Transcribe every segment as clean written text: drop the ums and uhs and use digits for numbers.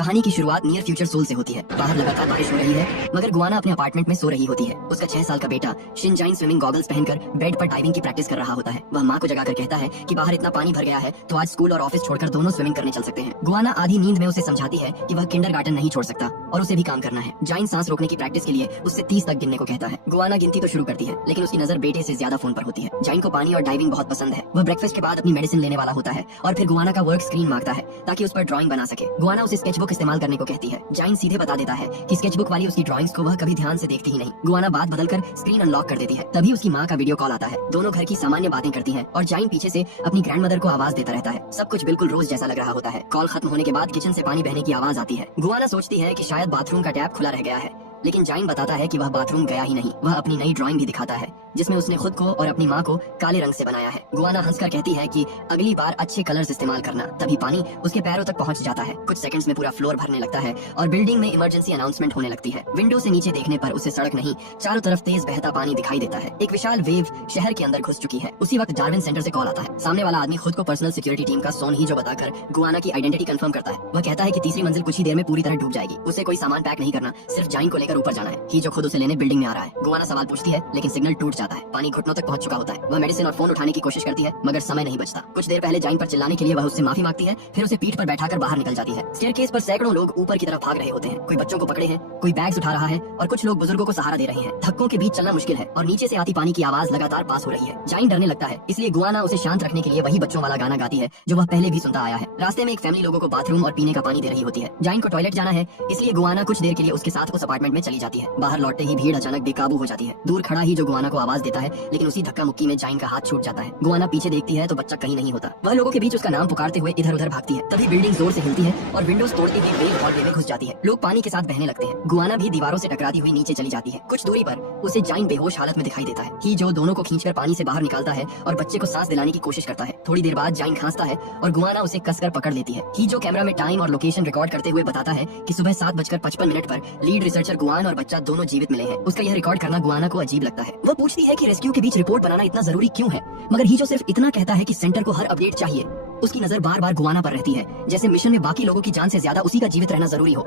कहानी की शुरुआत नियर फ्यूचर सोल से होती है। बाहर लगातार बारिश हो रही है मगर गुआना अपने अपार्टमेंट में सो रही होती है। उसका 6 साल का बेटा शिनजाइन स्विमिंग गॉगल्स पहनकर बेड पर डाइविंग की प्रैक्टिस कर रहा होता है। वह माँ को जगाकर कहता है कि बाहर इतना पानी भर गया है तो आज स्कूल और ऑफिस छोड़कर दोनों स्विमिंग करने चल सकते हैं। गुआना आधी नींद में उसे समझाती है कि वह किंडरगार्टन नहीं छोड़ सकता और उसे भी काम करना है। जाइन सांस रोकने की प्रैक्टिस के लिए उससे 30 तक गिनने को कहता है। गुआना गिनती तो शुरू करती है लेकिन उसकी नजर बेटे से ज्यादा फोन पर होती है। जाइन को पानी और डाइविंग बहुत पसंद है। वह ब्रेकफास्ट के बाद अपनी मेडिसिन लेने वाला होता है और फिर गुआना का वर्क स्क्रीन मांगता है ताकि उस पर ड्राइंग बना सके। गुआना उसे स्केचबुक इस्तेमाल करने को कहती है। जाइन सीधे बता देता है कि स्केचबुक वाली उसकी ड्राइंग्स को वह कभी ध्यान से देखती ही नहीं। गुआना बात बदलकर स्क्रीन अनलॉक कर देती है। तभी उसकी माँ का वीडियो कॉल आता है। दोनों घर की सामान्य बातें करती हैं और जाइन पीछे से अपनी ग्रैंडमदर को आवाज देता रहता है। सब कुछ बिल्कुल रोज जैसा लग रहा होता है। कॉल खत्म होने के बाद किचन से पानी बहने की आवाज आती है। गुआना सोचती है कि शायद बाथरूम का टैप खुला रह गया है लेकिन जाइन बताता है कि वह बाथरूम गया ही नहीं। वह अपनी नई ड्राइंग भी दिखाता है जिसमें उसने खुद को और अपनी माँ को काले रंग से बनाया है। गुआना हंसकर कहती है कि अगली बार अच्छे कलर्स इस्तेमाल करना। तभी पानी उसके पैरों तक पहुंच जाता है। कुछ सेकंड्स में पूरा फ्लोर भरने लगता है और बिल्डिंग में इमरजेंसी अनाउंसमेंट होने लगती है। विंडो से नीचे देखने पर उसे सड़क नहीं चारों तरफ तेज बहता पानी दिखाई देता है। एक विशाल वेव शहर के अंदर घुस चुकी है। उसी वक्त डार्विन सेंटर से कॉल आता है। सामने वाला आदमी खुद को पर्सनल सिक्योरिटी टीम का सोन ही जो बताकर गुआना की आइडेंटिटी कंफर्म करता है। वह कहता है कि तीसरी मंजिल कुछ ही देर में पूरी तरह डूब जाएगी। उसे कोई सामान पैक नहीं करना, सिर्फ जाइन को लेकर ऊपर जाना है। ही जो खुद उसे लेने बिल्डिंग में आ रहा है। गुआना सवाल पूछती है लेकिन सिग्नल टूट जाता है। पानी घुटनों तक पहुंच चुका होता है। वह मेडिसिन और फोन उठाने की कोशिश करती है मगर समय नहीं बचता। कुछ देर पहले जाइन पर चिल्लाने के लिए वह उससे माफी मांगती है, फिर उसे पीठ पर बैठाकर बाहर निकल जाती है। स्टेयरकेस पर सैकड़ों लोग ऊपर की तरफ भाग रहे होते हैं। कोई बच्चों को पकड़े हैं, कोई बैग्स उठा रहा है और कुछ लोग बुजुर्गों को सहारा दे रहे हैं। धक्कों के बीच चलना मुश्किल है और नीचे से आती पानी की आवाज लगातार पास हो रही है। जाइन डरने लगता है इसलिए गुआना उसे शांत रखने के लिए वही बच्चों वाला गाना गाती है जो वह पहले भी सुनता आया है। रास्ते में एक फैमिली लोगों को बाथरूम और पीने का पानी दे रही होती है। जाइन को टॉयलेट जाना है इसलिए गुआना कुछ देर के लिए उसके साथ उस अपार्टमेंट में चली जाती है। बाहर लौटते ही भीड़ अचानक बेकाबू हो जाती है। दूर खड़ा ही जो गुआना को आवाज देता है लेकिन उसी धक्का मुक्की में जाइन का हाथ छूट जाता है। गुआना पीछे देखती है तो बच्चा कहीं नहीं होता। वह लोगों के बीच उसका नाम पुकारते हुए इधर उधर भागती है। तभी बिल्डिंग जोर से हिलती है और विंडोज तोड़ती हुई मेन हॉलवे में घुस जाती है। लोग पानी के साथ बहने लगते हैं। गुआना भी दीवारों से टकराती हुई नीचे चली जाती है। कुछ दूरी पर उसे जाइन बेहोश हालत में दिखाई देता है। ही जो दोनों को खींचकर पानी से बाहर निकालता है और बच्चे को सांस दिलाने की कोशिश करता है। थोड़ी देर बाद जाइन खांसता है और गुआना उसे कसकर पकड़ लेती है। ही जो कैमरा में टाइम और लोकेशन रिकॉर्ड करते हुए बताता है कि सुबह 7:55 पर लीड रिसर्चर गुआन और बच्चा दोनों जीवित मिले हैं। उसका यह रिकॉर्ड करना गुआना को अजीब लगता है। वह पूछती है कि रेस्क्यू के बीच रिपोर्ट बनाना इतना जरूरी क्यों है, मगर ही जो सिर्फ इतना कहता है कि सेंटर को हर अपडेट चाहिए। उसकी नजर बार बार गुआना पर रहती है जैसे मिशन में बाकी लोगों की जान से ज्यादा उसी का जीवित रहना जरूरी हो।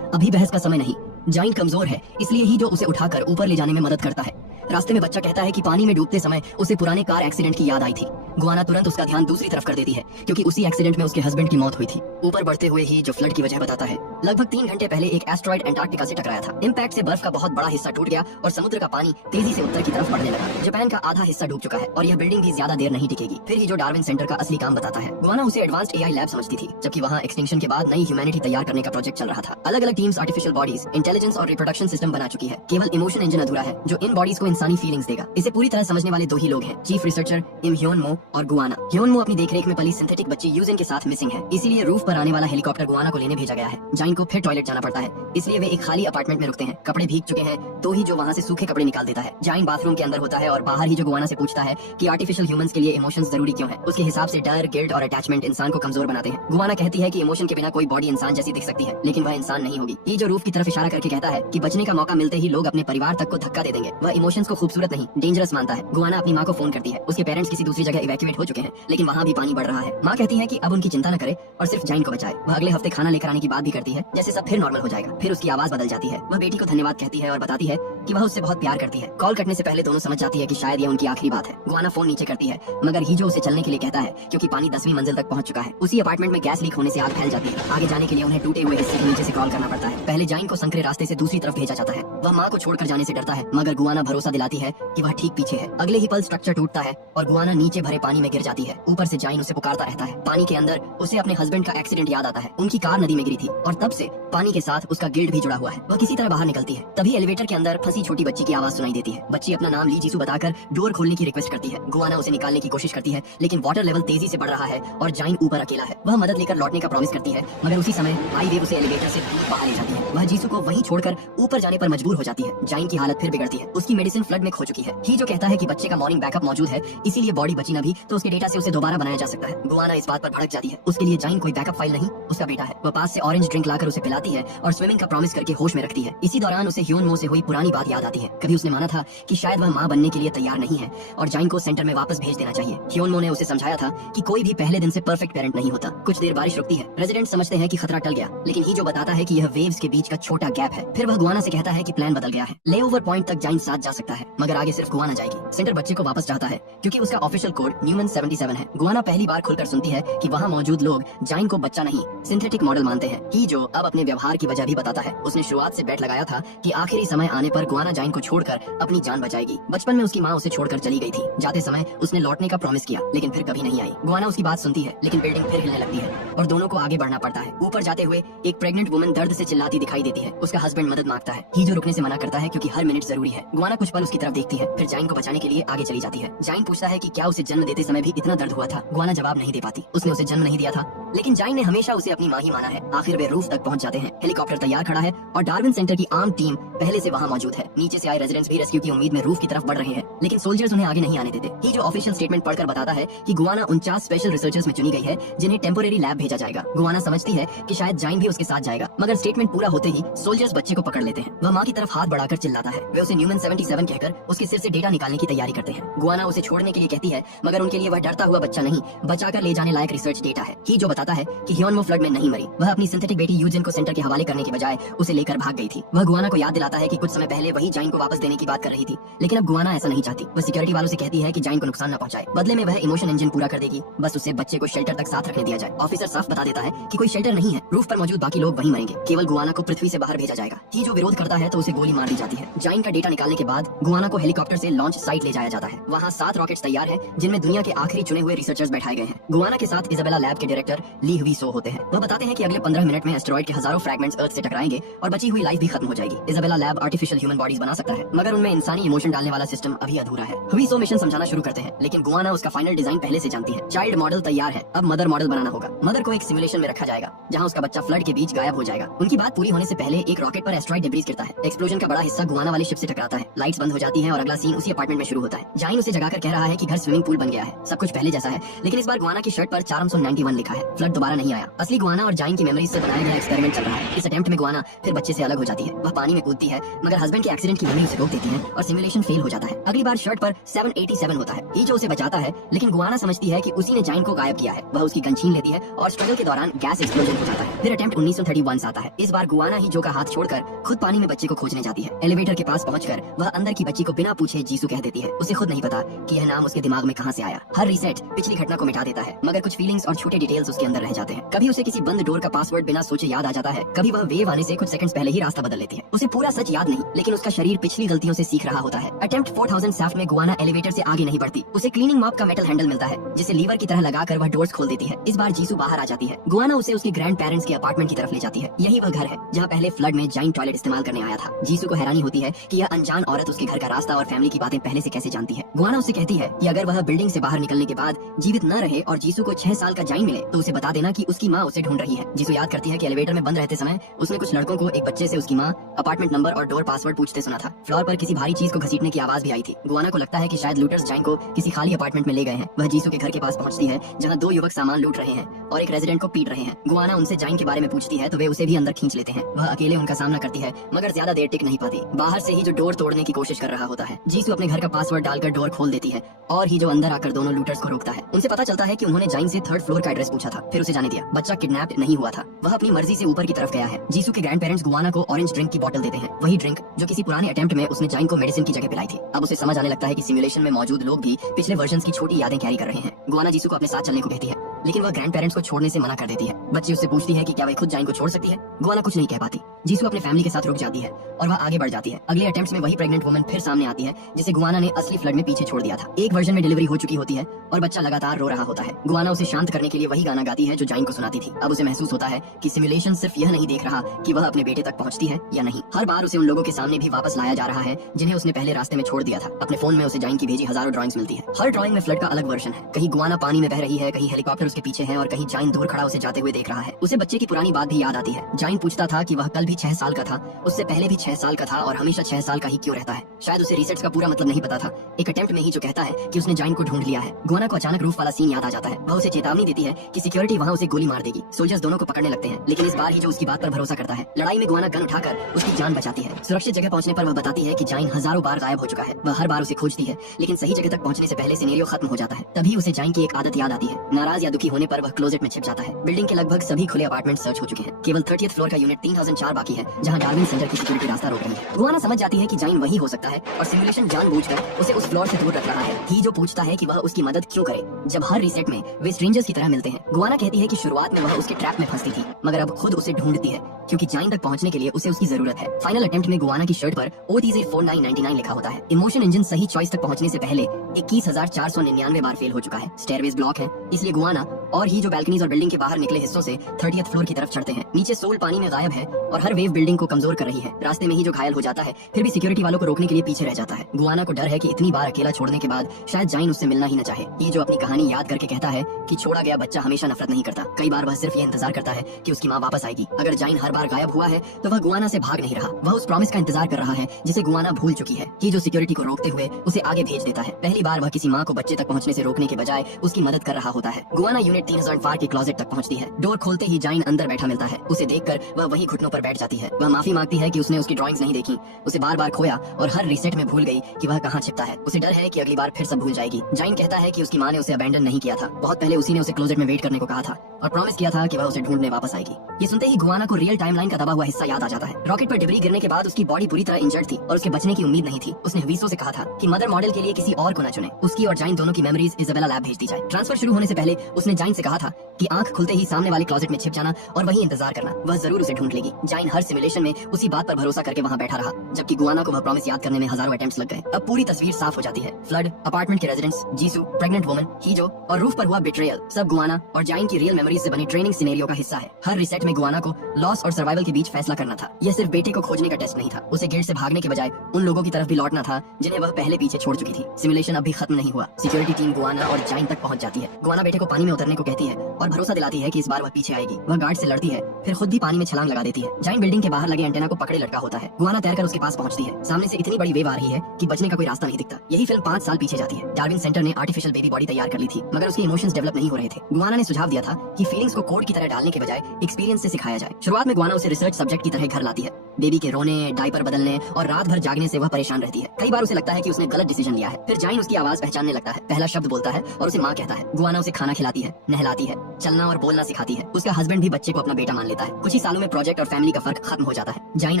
अभी बहस का समय नहीं। जाइन कमजोर है इसलिए ही जो उसे उठाकर ऊपर ले जाने में मदद करता है। रास्ते में बच्चा कहता है कि पानी में डूबते समय उसे पुराने कार एक्सीडेंट की याद आई थी। गुआना तुरंत उसका ध्यान दूसरी तरफ कर देती है क्योंकि उसी एक्सीडेंट में उसके हस्बैंड की मौत हुई थी। ऊपर बढ़ते हुए ही जो फ्लड की वजह बताता है। लगभग 3 घंटे पहले एक एस्ट्रॉइड अंटार्कटिका से टकराया था। इम्पैक्ट से बर्फ का बहुत बड़ा हिस्सा टूट गया और समुद्र का पानी तेजी से उत्तर की तरफ बढ़ने लगा। जापान का आधा हिस्सा डूब चुका है और यह बिल्डिंग भी ज्यादा देर नहीं टिकेगी। फिर ही जो डार्विन सेंटर का असली काम बताता है। गुआना उसे एडवांस्ड एआई लैब समझती थी जबकि वहाँ एक्सटिंक्शन के बाद नई ह्यूमैनिटी तैयार करने का प्रोजेक्ट चल रहा था। अलग अलग टीम्स आर्टिफिशियल बॉडीज, इंटेलिजेंस और रिप्रोडक्शन सिस्टम बना चुकी है। केवल इमोशन इंजन अधूरा है जो इन बॉडीज को इंसानी फीलिंग्स देगा। इसे पूरी तरह समझने वाले 2 ही लोग हैं, चीफ रिसर्चर इम ह्योन मो और गुआना। ह्योन मो अपनी देखरेख में पली सिंथेटिक बच्ची यूजिन के साथ मिसिंग है, इसीलिए रूफ पर आने वाला हेलीकॉप्टर गुआना को लेने भेजा गया है। जाइन को फिर टॉयलेट जाना पड़ता है इसलिए वे एक खाली अपार्टमेंट में रुकते हैं। कपड़े भीग चुके हैं तो ही जो वहाँ से सूखे कपड़े निकाल देता है। जाइन बाथरूम के अंदर होता है और बाहर ही जो गुआना से पूछता है कि आर्टिफिशियल ह्यूमंस के लिए इमोशंस जरूरी क्यों है। उसके हिसाब से डर, गिल्ट और अटैचमेंट इंसान को कमजोर बनाते हैं। गुआना कहती है कि इमोशन के बिना कोई बॉडी इंसान जैसी दिख सकती है लेकिन वह इंसान नहीं होगी। ये जो रूफ की तरफ इशारा करके कहता है कि बचने का मौका मिलते ही लोग अपने परिवार तक को धक्का दे देंगे। वह इमोशंस को खूबसूरत नहीं डेंजरस मानता है। गुआना अपनी माँ को फोन करती है। उसके पेरेंट्स किसी दूसरी जगह इवैक्यूएट हो चुके हैं लेकिन वहाँ भी पानी बढ़ रहा है। माँ कहती है कि अब उनकी चिंता न करे और सिर्फ जाइन को बचाए। वह अगले हफ्ते खाना लेकर आने की बात भी करती है जैसे सब फिर नॉर्मल हो जाएगा। फिर उसकी आवाज बदल जाती है। वह बेटी को धन्यवाद कहती है और बताती है कि वह उससे बहुत प्यार करती है। कॉल कटने से पहले दोनों समझ जाती है कि शायद यह उनकी आखिरी बात है। गुआना फोन नीचे करती है मगर ही जो उसे चलने के लिए कहता है क्योंकि पानी 10वीं मंजिल तक पहुंच चुका है। उसी अपार्टमेंट में गैस लीक होने से आग फैल जाती है। आगे जाने के लिए उन्हें टूटे हुए हिस्से के नीचे से क्रॉल करना पड़ता है। पहले जाइन को संकरे रास्ते से दूसरी तरफ भेजा जाता है। वह माँ को छोड़कर जाने से डरता है मगर गुआना भरोसा दिलाती है कि वह ठीक पीछे है। अगले ही पल स्ट्रक्चर टूटता है और गुआना नीचे भरे पानी में गिर जाती है। ऊपर से जाइन उसे पुकारता रहता है। पानी के अंदर उसे अपने हस्बैंड का एक्सीडेंट याद आता है। उनकी कार नदी में गिरी थी और तब से पानी के साथ उसका गिल्ट भी जुड़ा हुआ है। वह किसी तरह बाहर निकलती है। तभी एलिवेटर के अंदर फंसी छोटी बच्ची की आवाज सुनाई देती है। बच्ची अपना नाम ली जीसू बताकर डोर खोलने की रिक्वेस्ट करती है। गुआना उसे निकालने की कोशिश करती है लेकिन वाटर लेवल तेजी से बढ़ रहा है और जाइन ऊपर अकेला है। वह मदद लेकर लौटने का प्रॉमिस करती है मगर उसी समय आई वेव उसे एलिवेटर से दूर बाहर ले जाती है। वह जीसू को वहीं छोड़कर ऊपर जाने पर मजबूर हो जाती है। जाइन की हालत फिर बिगड़ती है। उसकी मेडिसिन मेडिसिन फ्लड में खो चुकी है। ही जो कहता है कि बच्चे का मॉर्निंग बैकअप मौजूद है, इसीलिए बॉडी बची न भी तो उसके डेटा से उसे दोबारा बनाया जा सकता है। गुआना इस बात पर भड़क जाती है। उसके लिए जाइन कोई बैकअप फाइल नहीं, उसका बेटा है। वह पास से ऑरेंज ड्रिंक लाकर उसे पिलाती है और स्विमिंग का प्रॉमिस करके होश में रखती है। इसी दौरान उसे ह्योन मो से हुई पुरानी बात याद आती है। कभी उसने माना था कि शायद वह मां बनने के लिए तैयार नहीं है और जाइन को सेंटर में वापस भेज देना चाहिए। ह्योन मो ने उसे समझाया था कि कोई भी पहले दिन से परफेक्ट पेरेंट नहीं होता। कुछ देर बारिश रुकती है। रेजिडेंट समझते हैं कि खतरा टल गया, लेकिन ही जो बताता है कि यह वेव्स के बीच का छोटा गैप है। फिर वह गुआना से कहता है कि प्लान बदल गया है। लेओवर पॉइंट तक जाइन साथ जा सकता है, मगर आगे सिर्फ गुआना जाएगी। सेंटर बच्चे को वापस चाहता है क्योंकि उसका ऑफिशियल कोड न्यूमन 77 है। गुआना पहली बार खुलकर सुनती है कि वहाँ मौजूद लोग जाइन को बच्चा नहीं, सिंथेटिक मॉडल मानते हैं। ही जो अब अपने व्यवहार की वजह भी बताता है। उसने शुरुआत से बेट लगाया था कि आखिरी समय आने पर गुआना जाइन को छोड़कर अपनी जान बचाएगी। बचपन में उसकी माँ उसे छोड़कर चली गई थी। जाते समय उसने लौटने का प्रॉमिस किया, लेकिन फिर कभी नहीं आई। गुआना उसकी बात सुनती है, लेकिन बिल्डिंग फिर हिलने लगती है और दोनों को आगे बढ़ना पड़ता है। ऊपर जाते हुए एक प्रेग्नेंट वुमन दर्द से चिल्लाती दिखाई देती है। उसका हस्बैंड मदद मांगता है। ही जो रुकने से मना करता है क्योंकि हर मिनट जरूरी है। गुआना कुछ पल उसकी तरफ देखती है, फिर जाइन को बचाने के लिए आगे चली जाती है। जाइन पूछता है कि क्या उसे जन्म देते समय भी इतना दर्द हुआ था। गुआना जवाब नहीं दे पाती। उसने उसे जन्म नहीं दिया था, लेकिन जाइन ने हमेशा उसे अपनी माँ ही माना है। आखिर वे रूफ तक पहुंच जाते हैं। हेलीकॉप्टर तैयार खड़ा है और डार्विन सेंटर की आर्म टीम पहले से वहाँ मौजूद है। नीचे से आए रेजिडेंट्स भी रेस्क्यू की उम्मीद में रूफ की तरफ बढ़ रहे हैं, लेकिन सोल्जर्स उन्हें आगे नहीं आने देते। ही जो ऑफिशियल स्टेटमेंट पढ़कर बताता है कि गुआना 49 स्पेशल रिसर्चर्स में चुनी गई है जिन्हें टेम्पोरेरी लैब भेजा जाएगा। गुआना समझती है कि शायद जाइन भी उसके साथ जाएगा, मगर स्टेटमेंट पूरा होते ही सोल्जर्स बच्चे को पकड़ लेते हैं। वह माँ की तरफ हाथ बढ़ाकर चिल्लाता है। वे उसे न्यूमन 77 कहकर उसके सिर से डेटा निकालने की तैयारी करते हैं। गुआना उसे छोड़ने के लिए कहती है, मगर उनके लिए वह डरता हुआ बच्चा नहीं, बचाकर ले जाने लायक रिसर्च डेटा है। ही जो बताता है कि ह्योन मो फ्लड में नहीं मरी। वह अपनी सिंथेटिक बेटी यूजिन को सेंटर के हवाले करने के बजाय उसे लेकर भाग गई थी। वह गुआना को याद दिलाता है कि कुछ समय पहले वही जाइन को वापस देने की बात कर रही थी, लेकिन अब गुआना ऐसा नहीं चाहती। वह सिक्योरिटी वालों से कहती है कि जाइन को नुकसान न पहुंचाए। बदले में वह इमोशन इंजन पूरा कर देगी, बस उसे बच्चे को शेल्टर तक साथ रखने दिया जाए। ऑफिसर साफ बता देता है कि कोई शेल्टर नहीं है, रूफ पर मौजूद बाकी लोग वहीं मरेंगे, केवल गुआना को पृथ्वी से बाहर भेजा जाएगा। ही जो विरोध करता है तो उसे गोली मार दी जाती है। जाइन का डेटा निकालने के बाद गुआना को हेलीकॉप्टर से लॉन्च साइट ले जाया जाता है। वहाँ 7 रॉकेट्स तैयार हैं, जिनमें दुनिया के आखिरी चुने हुए रिसर्चर्स बैठाए गए हैं। गुआना के साथ इजाबेला लैब के डायरेक्टर ली हुई सो होते हैं। वह बताते हैं कि अगले 15 मिनट में एस्टेरॉइड के हजारों फ्रैगमेंट्स अर्थ से टकराएंगे और बची हुई लाइफ भी खत्म हो जाएगी। Isabella lab artificial human bodies बना सकता है, मगर उनमें इंसानी इमोशन डालने वाला सिस्टम अभी अधूरा है। हुई सो मिशन समझाना शुरू करते हैं, लेकिन गुआना उसका फाइनल डिजाइन पहले से जानती है। चाइल्ड मॉडल तैयार है, अब मदर मॉडल बनाना होगा। मदर को एक सिमुलेशन में रखा जाएगा जहाँ उसका बच्चा फ्लड के बीच गायब हो जाएगा। उनकी बात पूरी होने से पहले एक रॉकेट पर एस्टेरॉइड डिब्रीज गिरता है। एक्सप्लोजन का बड़ा हिस्सा गुआना वाली शिप से टकराता है। लाइट्स बंद हो जाती हैं और अगला सीन उसी अपार्टमेंट में शुरू होता है। जाइन उसे जगाकर कह रहा है कि घर स्विमिंग पूल बन गया है, सब कुछ पहले जैसा है, लेकिन इस बार गुआना की शर्ट पर 491 लिखा है। फ्लड दोबारा नहीं आया। असली गुआना और जाइन की मेमोरीज से बनाया गया एक्सपेरिमेंट चल रहा है। इस अटेम्प्ट में गुआना फिर बच्चे से अलग हो जाती है। वह पानी में कूदती है, मगर हस्बैंड के एक्सीडेंट की मेमोरी उसे रोक देती है और सिमुलेशन फेल हो जाता है। अगली बार शर्ट पर 787 होता है। ही जो उसे बचाता है, लेकिन गुआना समझती है कि उसी ने जाइन को गायब किया है। वह उसकी गन छीन लेती है और स्ट्रगल के दौरान गैस एक्सप्लोजन हो जाता है। फिर अटेम्प्ट 1931 आता है। इस बार गुआना ही जो का हाथ छोड़कर खुद पानी में बच्चे को खोजने जाती है। एलिवेटर के पास पहुंचकर वह अंदर की बच्ची को बिना पूछे जीसू कह देती है। उसे खुद नहीं पता कि यह नाम उसके दिमाग में कहां से आया। हर रीसेट पिछली घटना को मिटा देता है, मगर कुछ फीलिंग्स और छोटे डिटेल्स उसके अंदर रह जाते हैं। कभी उसे किसी बंद डोर का पासवर्ड बिना सोचे याद आ जाता है, कभी वह वेव आने से कुछ सेकंड्स पहले ही रास्ता बदल लेती है। उसे पूरा सच याद नहीं, लेकिन उसका शरीर पिछली गलतियों से सीख रहा होता है। अटेम्प्ट 4000 साफ्ट में गुआना एलिवेटर से आगे नहीं बढ़ती। उसे क्लीनिंग मॉप का मेटल हैंडल मिलता है, जिसे लीवर की तरह लगाकर वह डोर्स खोल देती है। इस बार जीसू बाहर आ जाती है। गुआना उसे उसके ग्रैंड पेरेंट्स के अपार्टमेंट की तरफ ले जाती है। यही वह घर है जहाँ पहले फ्लड में जाइन टॉयलेट इस्तेमाल करने आया था। जीसू को हैरानी होती है कि यह अनजान औरत उसके घर का रास्ता और फैमिली की बातें पहले से कैसे जानती है। गुआना उसे कहती है कि अगर वह बिल्डिंग से बाहर निकलने के बाद जीवित न रहे और जीसू को 6 साल का जाइन मिले तो उसे बता देना कि उसकी माँ उसे ढूंढ रही है। जीसू याद करती है कि एलिवेटर में बंद रहते समय उसने कुछ लड़कों को एक बच्चे से उसकी माँ, अपार्टमेंट नंबर और डोर पासवर्ड पूछते सुना था। फ्लोर पर किसी भारी चीज को घसीटने की आवाज भी आई थी। गुआना को लगता है कि शायद लूटर्स जाइन को किसी खाली अपार्टमेंट में ले गए हैं। वह जीसू के घर के पास पहुंचती है जहां 2 युवक सामान लूट रहे हैं और एक रेजिडेंट को पीट रहे हैं। गुआना उनसे जाइन के बारे में पूछती है तो वे उसे भी अंदर खींच लेते हैं। वह अकेले उनका सामना करती है, मगर ज्यादा देर टिक नहीं पाती। बाहर से ही जो डोर तोड़ने की कोशिश कर रहा होता है। जीसू अपने घर का पासवर्ड डालकर डोर खोल देती है और ही जो अंदर आकर दोनों लूटर्स को रोकता है। उनसे पता चलता है कि उन्होंने जाइन से 3rd फ्लोर का एड्रेस पूछा था, फिर उसे जाने दिया। बच्चा किडनैप नहीं हुआ था, वह अपनी मर्जी से ऊपर की तरफ गया है। जीसू के ग्रैंड पेरेंट्स गुआना को ऑरेंज ड्रिंक की बोतल देते हैं, वही ड्रिंक जो किसी पुराने अटेम्प्ट में उसने जाइन को मेडिसिन की जगह पिलाई थी। अब उसे समझ आने लगता है कि सिमुलेशन में मौजूद लोग भी पिछले वर्जन्स की छोटी यादें कैरी कर रहे हैं। गुआना जीसू को अपने साथ चलने को कहती है, लेकिन वह ग्रैंड पेरेंट्स को छोड़ने से मना कर देती है। बच्ची उससे पूछती है कि क्या वह खुद जाइन को छोड़ सकती है। गुआना कुछ नहीं कह पाती। जीसू अपने फैमिली के साथ रुक जाती है और वह आगे बढ़ जाती है। अगले अटेम्प्ट्स में वही प्रेग्नेंट वुमन फिर सामने आती है जिसे गुआना ने असली फ्लड में पीछे छोड़ दिया था। एक वर्जन में डिलीवरी हो चुकी होती है और बच्चा लगातार रो रहा होता है। गुआना उसे शांत करने के लिए वही गाना गाती है जो जाइन को सुनाती थी। अब उसे महसूस होता है कि सिमुलेशन सिर्फ यह नहीं देख रहा कि वह अपने बेटे तक पहुंचती है या नहीं। हर बार उसे उन लोगों के सामने भी वापस लाया जा रहा है जिन्हें उसने पहले रास्ते में छोड़ दिया था। अपने फोन में उसे जाइन की भेजी हजारों ड्राइंग्स मिलती है। हर ड्राइंग में फ्लड का अलग वर्जन है। कहीं गुआना पानी में बह रही है, कहीं हेलीकॉप्टर उसके उसके पीछे है और कहीं जाइन दूर खड़ा उसे जाते हुए देख रहा है। उसे बच्चे की पुरानी बात भी याद आती है। जाइन पूछता था कि वह कल भी 6 साल का था, उससे पहले भी 6 साल का था और हमेशा 6 साल का ही क्यों रहता है। शायद उसे रिसर्च का पूरा मतलब नहीं पता था। एक अटेम्प्ट में ही जो कहता है कि उसने जाइन को ढूंढ लिया है। गुआना को अचानक रूफ वाला सीन याद आ जाता है। वह उसे चेतावनी देती है कि सिक्योरिटी वहाँ उसे गोली मार देगी। सोल्जर्स दोनों को पकड़ने लगते हैं, लेकिन इस बार ही जो उसकी बात पर भरोसा करता है। लड़ाई में गुआना गन उठाकर उसकी जान बचाती है। सुरक्षित जगह पहुंचने पर वह बताती है कि जाइन हजारों बार गायब हो चुका है। वह हर बार उसे खोजती है, लेकिन सही जगह तक पहुंचने से पहले सिनेरियो खत्म हो जाता है। तभी उसे जाइन की एक आदत याद आती है। नाराज या दुखी होने पर वह क्लोजेट में छिप जाता है। बिल्डिंग के लगभग सभी खुले अपार्टमेंट सर्च हो चुके हैं। केवल 30th फ्लोर का यूनिट 3004 बाकी है, जहां डार्विन सेंटर की सिक्योरिटी रास्ता रोक रही है। गुआना समझ जाती है कि जाइन वही हो सकता है और सिमुलेशन जानबूझकर उसे उस फ्लोर से दूर रख रहा है। ही जो पूछता है कि वह उसकी मदद क्यों करे, जब हर रीसेट में वे स्ट्रेंजर्स की तरह मिलते हैं। गुआना कहती है कि शुरुआत में वह उसके ट्रैप में फंसती थी, मगर अब खुद उसे ढूंढती है क्योंकि जाइन तक पहुंचने के लिए उसे उसकी जरूरत है। फाइनल अटेम्प्ट में गुआना की शर्ट पर OTZ4999 लिखा होता है। इमोशन इंजन सही चॉइस तक पहुंचने से पहले 21,499 बार फेल हो चुका है। स्टेयरवेज ब्लॉक है, इसलिए गुआना और ही जो बैल्कनीज और बिल्डिंग के बाहर निकले हिस्सों से 30th फ्लोर की तरफ चढ़ते हैं। नीचे सोल पानी में गायब है और हर वेव बिल्डिंग को कमजोर कर रही है। रास्ते में ही जो घायल हो जाता है, फिर भी सिक्योरिटी वालों को रोकने के लिए पीछे रह जाता है। गुआना को डर है कि इतनी बार अकेला छोड़ने के बाद शायद जाइन उससे मिलना ही न चाहे। ये जो अपनी कहानी याद करके कहता है कि छोड़ा गया बच्चा हमेशा नफरत नहीं करता। कई बार वह सिर्फ ये इंतजार करता है कि उसकी माँ वापस आएगी। अगर जाइन हर बार गायब हुआ है तो वह गुआना से भाग नहीं रहा, वह उस प्रॉमिस का इंतजार कर रहा है जिसे गुआना भूल चुकी है। ये जो सिक्योरिटी को रोकते हुए उसे आगे भेज देता है। पहली बार वह किसी माँ को बच्चे तक पहुंचने से रोकने के बजाय उसकी मदद कर रहा होता है। गुआना यूनिट 3004 के क्लोजेट तक पहुंचती है। डोर खोलते ही जाइन अंदर बैठा मिलता है। उसे देखकर वह वहीं घुटनों पर बैठ जाती है। वह माफी मांगती है कि उसने उसकी ड्राइंग्स नहीं देखी, उसे बार बार खोया और हर रीसेट में भूल गई कि वह कहाँ छिपता है। उसे डर है कि अगली बार फिर सब भूल जाएगी। जाइन कहता है कि उसकी माँ ने उसे अबैंडन नहीं किया था, बहुत पहले उसी ने उसे क्लोजेट में वेट करने को कहा था और प्रॉमिस किया था कि वह उसे ढूंढने वापस आएगी। ये सुनते ही गुआना को रियल टाइमलाइन का दबा हुआ हिस्सा याद आ जाता है। रॉकेट पर डिब्री गिरने के बाद उसकी बॉडी पूरी तरह इंजर्ड थी और उसके बचने की उम्मीद नहीं थी। उसने हवीसो से कहा था कि मदर मॉडल के लिए किसी और को न चुने। उसकी और जाइन दोनों की मेमोरीज इजाबेला लैब भेज दी जाए। ट्रांसफर शुरू होने से पहले उसने जाइन से कहा था कि आंख खुलते ही सामने वाले क्लोजेट में छिप जाना और वहीं इंतजार करना, वह जरूर उसे ढूंढ लेगी। जाइन हर सिमुलेशन में उसी बात पर भरोसा करके वहाँ बैठा रहा, जबकि गुआना को वह प्रॉमिस याद करने में हजारों अटेम्प्ट्स लग गए। अब पूरी तस्वीर साफ हो जाती है। फ्लड, अपार्टमेंट के रेजिडेंट्स, जीसू, प्रेग्नेंट वुमन, हीजो और रूफ पर हुआ बिट्रेयल, सब गुआना और जाइन की रियल मेमोरीज से बनी ट्रेनिंग सिनेरियो का हिस्सा है। हर रिसेट में गुआना को लॉस और सर्वाइवल के बीच फैसला करना था। यह सिर्फ बेटे को खोजने का टेस्ट नहीं था, उसे गेट से भागने के बजाय उन लोगों की तरफ भी लौटना था जिन्हें वह पहले पीछे छोड़ चुकी थी। सिमुलेशन अब भी खत्म नहीं हुआ। सिक्योरिटी टीम गुआना और जाइन तक पहुंच जाती है। गुआना बेटे को पानी में उतरने को कहती है और भरोसा दिलाती है कि इस बार वह पीछे आएगी। वह गार्ड से लड़ती है, फिर खुद भी पानी में छलांग लगा देती है। जाइन बिल्डिंग के बाहर लगे एंटेना को पकड़े लटका होता है। गुआना तैरकर उसके पास पहुंचती है। सामने से इतनी बड़ी वेव आ रही है कि बचने का कोई रास्ता नहीं दिखता। यही फिल्म 5 साल पीछे जाती है। डार्विन सेंटर ने आर्टिफिशियल बेबी बॉडी तैयार कर ली थी, मगर उसके इमोशंस डेवलप नहीं हो रहे थे। गुआना ने सुझाव दिया था कि फीलिंग्स को कोड की तरह डालने के बजाय एक्सपीरियंस से सिखाया जाए। शुरुआत में गुआना उसे रिसर्च सब्जेक्ट की तरह घर लाती है। बेबी के रोने, डायपर बदलने और रात भर जागने से वह परेशान रहती है। कई बार उसे लगता है कि उसने गलत डिसीजन लिया है। फिर जाइन उसकी आवाज पहचानने लगता है, पहला शब्द बोलता है और उसे माँ कहता है। गुआना उसे खाना खिलाती है, नहलाती है, चलना और बोलना सिखाती है। उसका हस्बैंड भी बच्चे को अपना बेटा मान लेता है। कुछ ही सालों में प्रोजेक्ट और फैमिली का फर्क खत्म हो जाता है। जाइन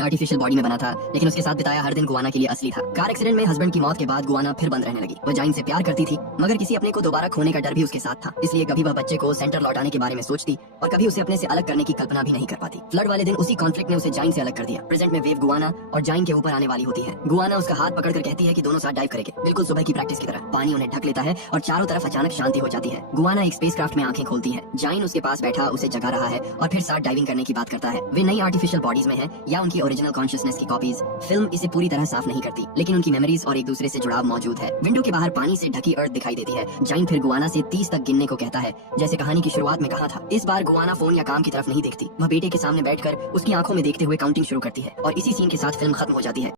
आर्टिफिशियल बॉडी में बना था, लेकिन उसके साथ बिताया हर दिन गुआना के लिए असली था। कार एक्सीडेंट में हस्बैंड की मौत के बाद गुआना फिर बंद रहने लगी। वह जाइन से प्यार करती थी, मगर किसी अपने को दोबारा खोने का डर भी उसके साथ था। इसलिए कभी वह बच्चे को सेंटर लौटाने के बारे में सोचती और कभी उसे अपने से अलग करने की कल्पना भी नहीं कर पाती। फ्लड वाले दिन उसी कॉन्फ्लिक्ट ने उसे जाइन से अलग कर दिया। प्रेजेंट में वेव गुआना और जाइन के ऊपर आने वाली होती है। गुआना उसका हाथ पकड़कर कहती है कि दोनों साथ डाइव करेंगे, बिल्कुल सुबह की प्रैक्टिस की तरह। पानी उन्हें ढक लेता है और चारों तरफ अचानक शांति हो जाती है। गुआना एक स्पेसक्राफ्ट में आंखें खोलती है। जाइन उसके पास बैठा उसे जगा रहा है और फिर साथ डाइविंग करने की बात करता है। वे नई आर्टिफिशियल बॉडीज में हैं या उनकी ओरिजिनल कॉन्शियसनेस की कॉपीज। फिल्म इसे पूरी तरह साफ नहीं करती, लेकिन उनकी मेमोरीज और एक दूसरे से जुड़ाव मौजूद है। विंडो के बाहर पानी से ढकी अर्थ दिखाई देती है। जाइन फिर गुआना से 30 तक गिनने को कहता है, जैसे कहानी की शुरुआत में कहा था। इस बार गुआना फोन या काम की तरफ नहीं देखती, वह बेटे के सामने बैठकर उसकी आंखों में देखते हुए काउंटिंग शुरू करती है और इसी सीन के साथ फिल्म खत्म हो जाती है।